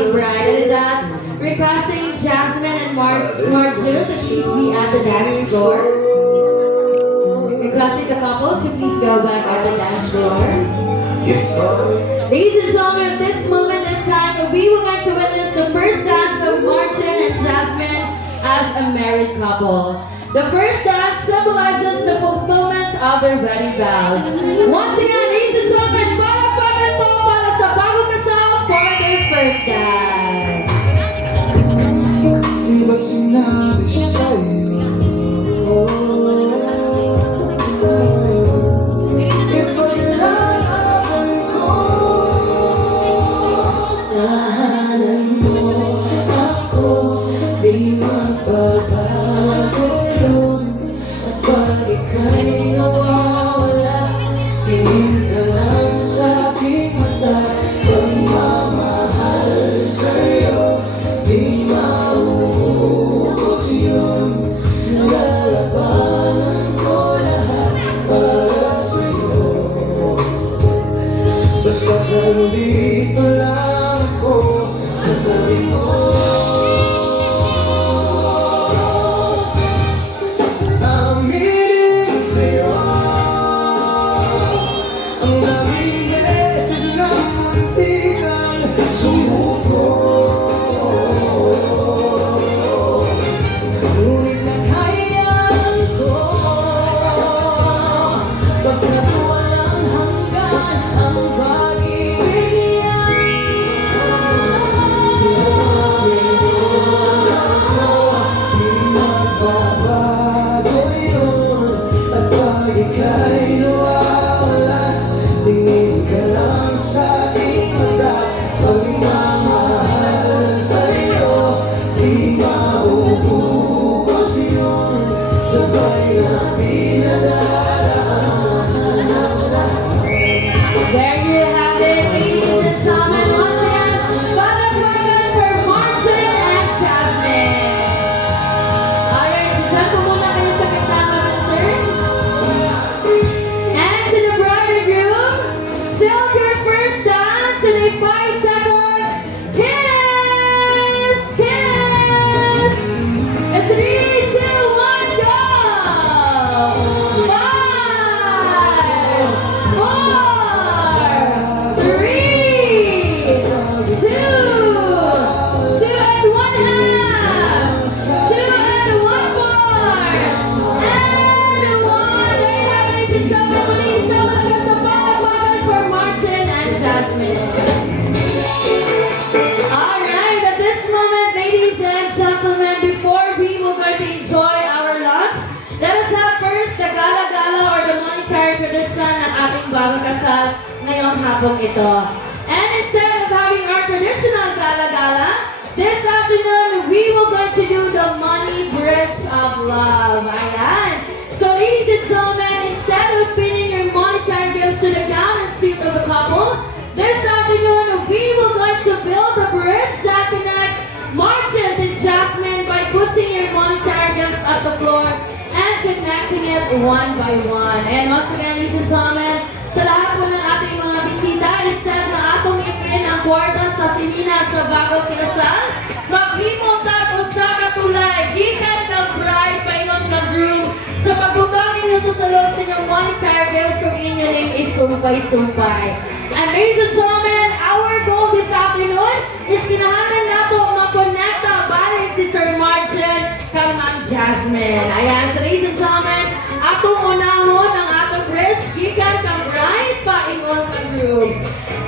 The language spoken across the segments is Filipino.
lovely bride. And that's requesting Jasmine and Marjun to please be at the dance floor. Requesting the couple to please go back at the dance floor. Ladies and gentlemen, at this moment in time, we will get to witness the first dance of Marjun and Jasmine as a married couple. The first dance symbolizes the fulfillment of their wedding vows. Once again, ladies and gentlemen, palakpakan po para sa bagong kasal for their first dance. Di ba't sinabi sa'yo ipaglalaban ko? Tahanan mo ako, di magbabago yun. At pag ika'y nawawala, tingin ka lang sa aking mata. Pagmamahal sa'yo, di mauubos yun. Lalabanan ko lahat para sa'yo. Basta nandito lang ako sa tabi mo. Aminin sa'yo ang daming beses na munti kang sumuko. Ngunit nakayan ko pagkat walang hanggan ang pag-ibig niya. Di magbabago yun. At pag ika'y nawawala, tingin ka lang sa aking mata. Pagmamahal sa'yo, di mauubos yun. Sabay natin nadadaanan ang lahat. There you have it, ladies and gentlemen. Once again, palakpakan for Marjun and Jasmine. Alright, dyan po muna kayo sa gitna, ma'am and sir. And to the bride and groom, still your first dance in a 5 seconds. Kiss! Kiss! And 3, 2, 1, go! 5, 4, 3, 2, 2 and 1 half, 2 and 1 fourth, and 1. There you have it, ladies and gentlemen. Muli isang malakas na palakpakan for Marjun and Jasmine. Alright, at this moment, ladies and gentlemen, before we will go to enjoy our lunch, let us have first the gala-gala or the monetary tradition ng ating bagong kasal ngayong hapong ito. And instead of having our traditional gala-gala, this afternoon, we will go to do the money bridge of love. Ayan. So ladies and gentlemen, instead of pinning your monetary gifts to the gown and suit of the couple, this afternoon, we will go to build a bridge that connects Marjun and Jasmine by putting your monetary gifts at the floor and connecting it one by one. And once again, ladies and gentlemen, sa lahat po ng ating mga bisita, instead na atong ipin ang kwarta sa simina sa bagong kinasal, maghimong tayo sa katulay, gikan ng bride, paingon ng groom, sa pagbutang ninyo sa salog sa inyong monetary gifts sa inyong name isumpay-sumpay. And ladies and gentlemen, our goal this afternoon is kinahanglan nato makonekta balik si Sir Marjun kang Ma'am Jasmine. Ayan, so ladies and gentlemen, atong unahon ang atong bridge, gikan kang bride, paingon ng groom.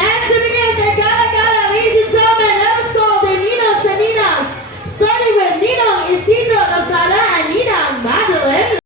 And to begin their gala-gala, ladies and gentlemen, let us call their ninos and ninas, starting with Ninong Isidro Lazada and Ninang Madeline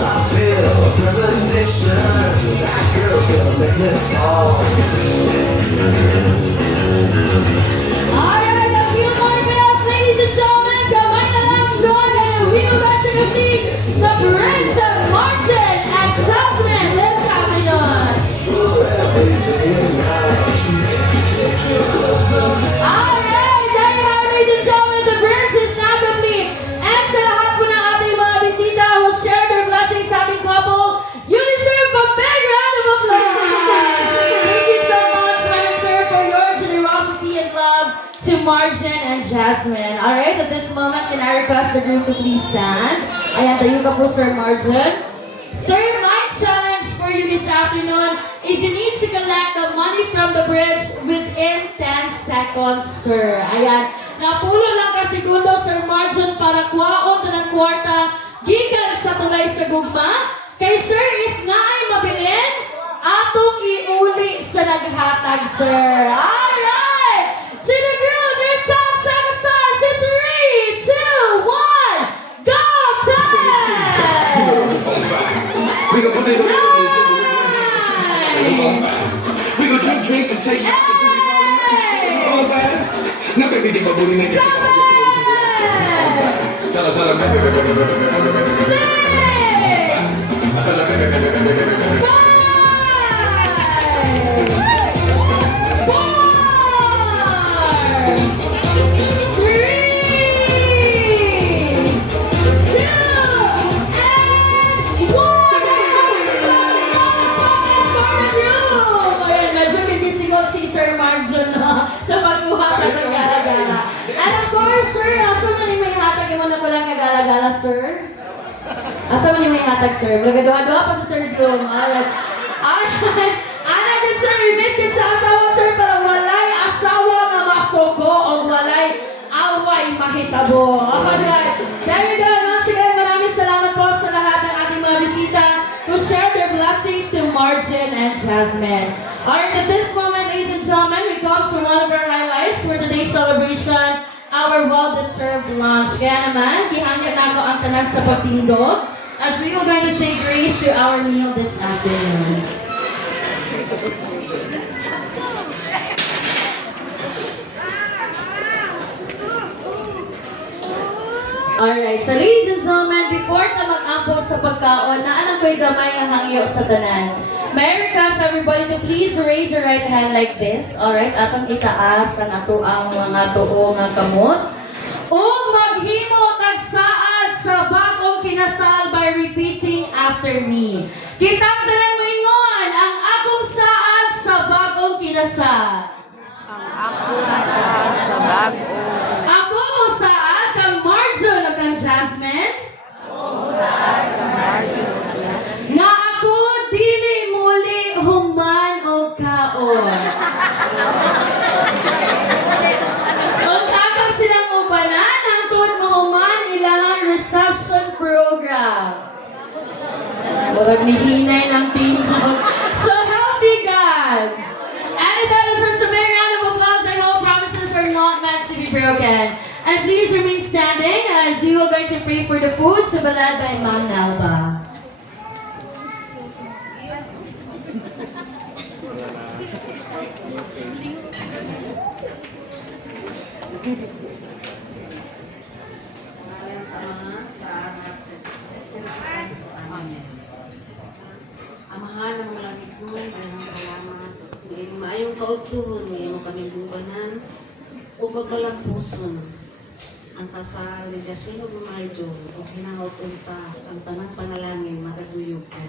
I feel a premonition. That girl's gonna make me fall. Alright, a few more bells, ladies and gentlemen. Kamay na lang doon. And we will get to the beat. The Bridge of Martin and Jasmine this afternoon. Every day and night, you make me take your clothes off. Alright, there you have it, ladies and gentlemen. The bridge is now complete. And sa lahat po ng ating mga bisita who share their blessings sa ating couple, you deserve a big round of applause. Thank you so much, ma'am and sir, for your generosity and love to Marjan and Jasmine. Alright, at this moment, can I request the group to please stand? Ayan, tayo ka po, Sir Marjan. Sir, my challenge for you this afternoon is you need to collect the money from the bridge within 10 seconds, sir. Ayan. Napulo lang ka segundo, Sir Marjan, para kwaon ta ng kwarta gikan sa tulay sa gugma. Kay sir, if na ay mabilin, atong iuli sa naghatag, sir. Alright! To the group, your top 7 stars in 3, 2, 1, go time! We gon' put it on. We gon' drink drinks and take shots until we fall in love. Now baby, get my booty naked. Tell her, Sir Marjan sa pagkuha sa kagala-gala. And of course, sir, asa man yung may hatag mo na palang kagala-gala, sir? Asa man yung may hatag, sir? Malagaduha-duha pa sa Sir Groom. Alright. Ana din, sir, remit din sa asawa, sir, para walay asawa nga masuko o walay away mahitabo. Alright. There you go. Once again, maraming salamat po sa lahat ng ating mga bisita who share their blessings to Marjan and Jasmine. Alright, at this moment, ladies and gentlemen, we come to one of our highlights for today's celebration, our well-deserved lunch. Kaya naman, gihangyo na ako ang tanan sa pagtindog as we will going to say grace to our meal this afternoon. Alright, so ladies and gentlemen, before ta mag-ampo sa pagkaon, naalang ko'y gamay nga hangyo sa tanan. May I request everybody to please raise your right hand like this. Alright, atong itaas ang ato ang mga tuo nga kamot. Ug maghimo tagsaad sa bagong kinasal by repeating after me. Kitang tanan mo ingon ang akong saad sa bagong kinasal. Ako sa bago. Ako mo saad kang Marjan o kang Jasmine. Na ako dili muli human o kaon. Magtapos silang ubanan hangtod mahuman ilang reception program. Murag ni hinay ng tingog. So help me God. And if that is our big round of applause, I hope promises are not meant to be broken. And please remain standing as we are going to pray for the food to be led by Ma'am Nalba. Amahan ng malangit mo, maraming salamat. Ngayon maayong kautuhon, ngayon mo kami bubanan, o pagbalang puson. Ang kasal ni Jasmine o Marjo, o hinangot unta, ang tanang panalangin, magaduyog ka